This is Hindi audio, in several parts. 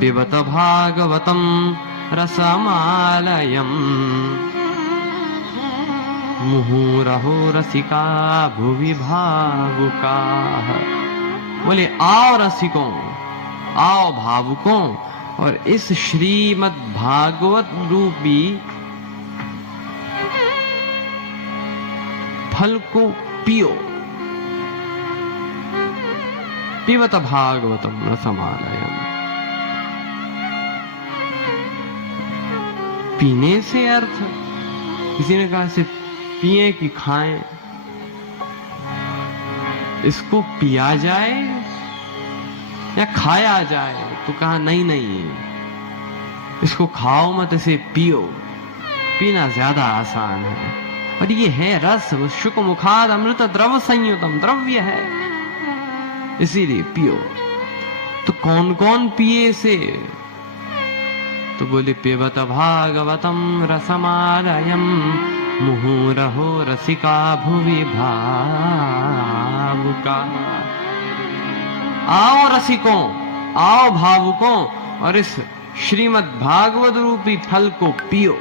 पिबत भागवतम रसमालयम मुहुरहो रसिका भुवि भावुकाः। बोले आओ रसिकों, आओ भावुकों, और इस श्रीमद् भागवत रूपी फल को पियो। पिबत भागवतम रसमालयम, पीने से अर्थ, किसी ने कहा सिर्फ पिए कि खाएं, इसको पिया जाए या खाया जाए, तो कहा नहीं नहीं, इसको खाओ मत, इसे पियो, पीना ज्यादा आसान है। और ये है रस, शुक मुखाद अमृत द्रव संयुतम, द्रव्य है, इसीलिए पियो। तो कौन कौन पिए इसे? तो बोले पिबत भागवतम रसमालयम मुहुरहो रसिका भुवि भावुका। आओ रसिकों, आओ भावुकों, और इस श्रीमद् भागवत रूपी फल को पियो।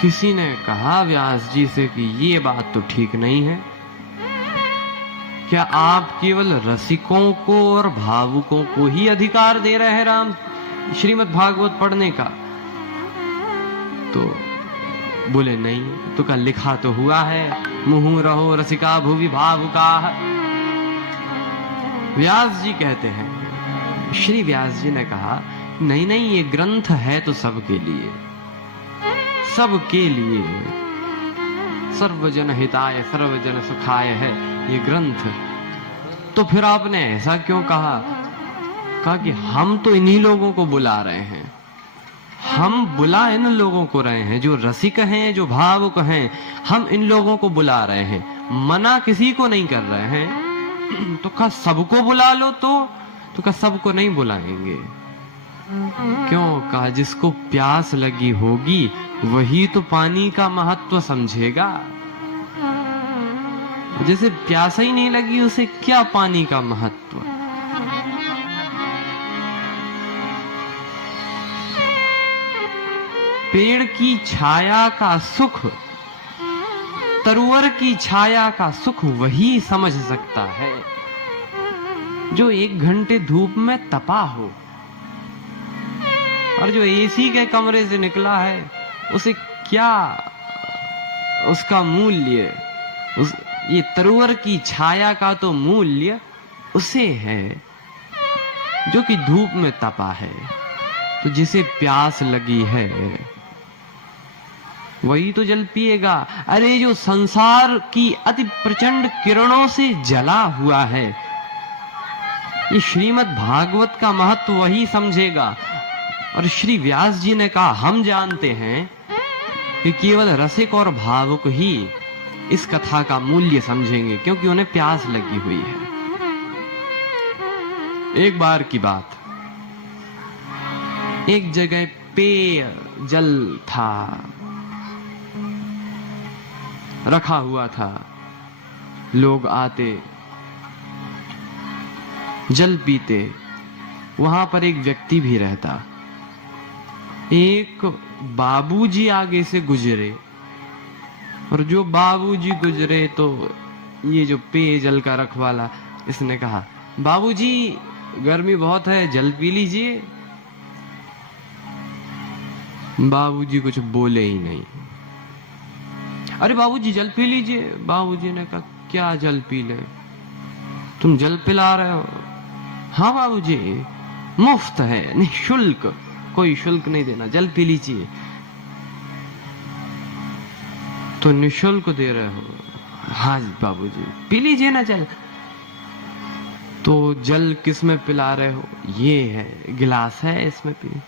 किसी ने कहा व्यास जी से कि ये बात तो ठीक नहीं है, क्या आप केवल रसिकों को और भावुकों को ही अधिकार दे रहे हैं राम श्रीमद् भागवत पढ़ने का? तो बोले नहीं, तो का लिखा तो हुआ है, मुहुरहो रसिका भुवि भावुकाः। व्यास जी कहते हैं, श्री व्यास जी ने कहा नहीं नहीं, ये ग्रंथ है तो सबके लिए, सबके लिए, सर्वजन हिताय सर्वजन सुखाय है ये ग्रंथ। तो फिर आपने ऐसा क्यों कहा? कहा कि हम तो इन्हीं लोगों को बुला रहे हैं, हम बुला इन लोगों को रहे हैं जो रसिक हैं, जो भावुक हैं, हम इन लोगों को बुला रहे हैं, मना किसी को नहीं कर रहे हैं। तो कहा सबको बुला लो, तो कहा सबको नहीं बुलाएंगे। क्यों? कहा जिसको प्यास लगी होगी वही तो पानी का महत्व समझेगा, जैसे प्यास ही नहीं लगी उसे क्या पानी का महत्व। पेड़ की छाया का सुख, तरुवर की छाया का सुख वही समझ सकता है जो 1 घंटे धूप में तपा हो, और जो एसी के कमरे से निकला है उसे क्या उसका मूल्य, ये तरुवर की छाया का तो मूल्य उसे है जो कि धूप में तपा है। तो जिसे प्यास लगी है वही तो जल पिएगा। अरे जो संसार की अति प्रचंड किरणों से जला हुआ है, ये श्रीमद् भागवत का महत्व वही समझेगा। और श्री व्यास जी ने कहा हम जानते हैं कि केवल रसिक और भावुक ही इस कथा का मूल्य समझेंगे, क्योंकि उन्हें प्यास लगी हुई है। एक बार की बात, एक जगह पेय जल था, रखा हुआ था, लोग आते जल पीते, वहां पर एक व्यक्ति भी रहता। एक बाबूजी आगे से गुजरे, और जो बाबूजी गुजरे तो ये जो पेयजल का रखवाला, इसने कहा बाबूजी गर्मी बहुत है, जल पी लीजिए। बाबूजी कुछ बोले ही नहीं। अरे बाबूजी जल पी लीजिए। बाबूजी ने कहा क्या जल पी ले, तुम जल पिला रहे हो? हाँ बाबूजी, मुफ्त है, निःशुल्क, कोई शुल्क नहीं देना, जल पी लीजिए। तो निःशुल्क दे रहे हो? हाँ बाबूजी, पी लीजिए ना जल। तो जल किस में पिला रहे हो? ये है गिलास है, इसमें पी।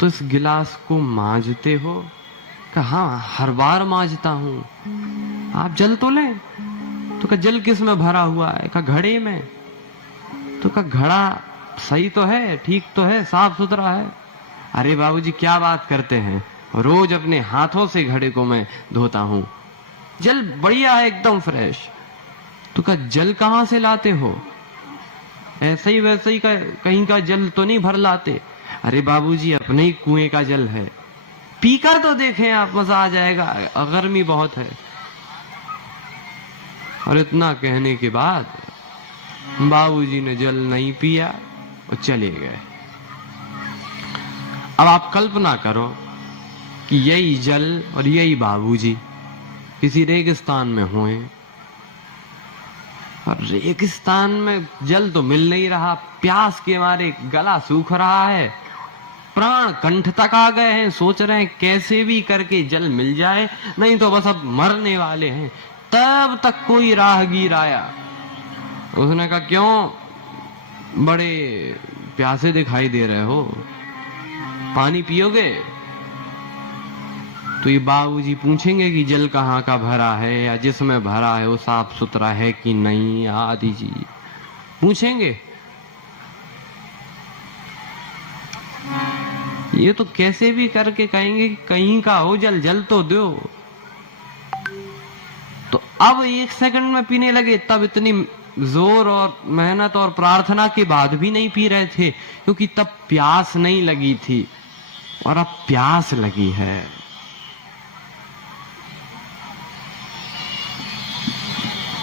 तो इस गिलास को मांजते हो? कहा हर बार मांजता हूं। आप जल तो लें। तो कहा जल किस में भरा हुआ है? कहा घड़े में। तो कहा घड़ा सही तो है, ठीक तो है, साफ सुथरा है। अरे बाबूजी क्या बात करते हैं, रोज अपने हाथों से घड़े को मैं धोता हूं, जल बढ़िया है, एकदम फ्रेश। तो कहा जल कहां से लाते हो? ऐसे ही वैसे ही कहीं का जल तो नहीं भर लाते। अरे बाबूजी, अपने ही कुएं का जल है, पीकर तो देखें आप, मजा आ जाएगा, गर्मी बहुत है। और इतना कहने के बाद बाबूजी ने जल नहीं पिया और चले गए। अब आप कल्पना करो कि यही जल और यही बाबूजी किसी रेगिस्तान में हुए, और रेगिस्तान में जल तो मिल नहीं रहा, प्यास के मारे गला सूख रहा है, प्राण कंठ तक आ गए हैं, सोच रहे हैं कैसे भी करके जल मिल जाए, नहीं तो बस अब मरने वाले हैं। तब तक कोई राहगीर आया। उसने कहा, क्यों बड़े प्यासे दिखाई दे रहे हो, पानी पियोगे? तो ये बाबूजी पूछेंगे कि जल कहाँ का भरा है, या जिसमें भरा है वो साफ सुथरा है कि नहीं, आदि जी पूछेंगे। ये तो कैसे भी करके कहेंगे कि कहीं का हो जल, जल तो दो। तो अब 1 सेकंड में पीने लगे, तब इतनी जोर और मेहनत और प्रार्थना के बाद भी नहीं पी रहे थे, क्योंकि तब प्यास नहीं लगी थी, और अब प्यास लगी है।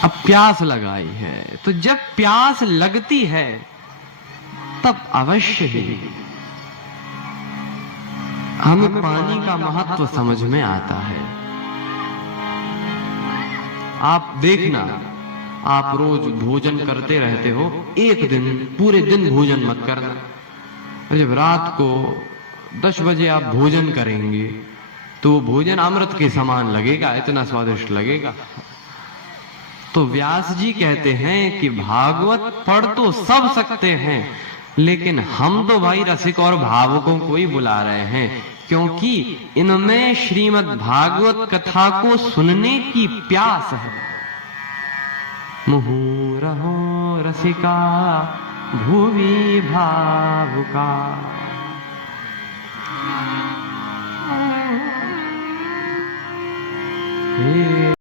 अब प्यास लगाई है, तो जब प्यास लगती है तब अवश्य ही हमें पानी का महत्व समझ में आता है। आप देखना, आप रोज भोजन करते रहते हो, एक दिन पूरे दिन भोजन मत करना, और जब रात को 10 बजे आप भोजन करेंगे तो वो भोजन अमृत के समान लगेगा, इतना स्वादिष्ट लगेगा। तो व्यास जी कहते हैं कि भागवत पढ़ तो सब सकते हैं, लेकिन हम तो भाई रसिक और भावुकों को ही बुला रहे हैं, क्योंकि इनमें श्रीमद् भागवत कथा को सुनने की प्यास है। मुहुरहो रसिका भुवि भावुका।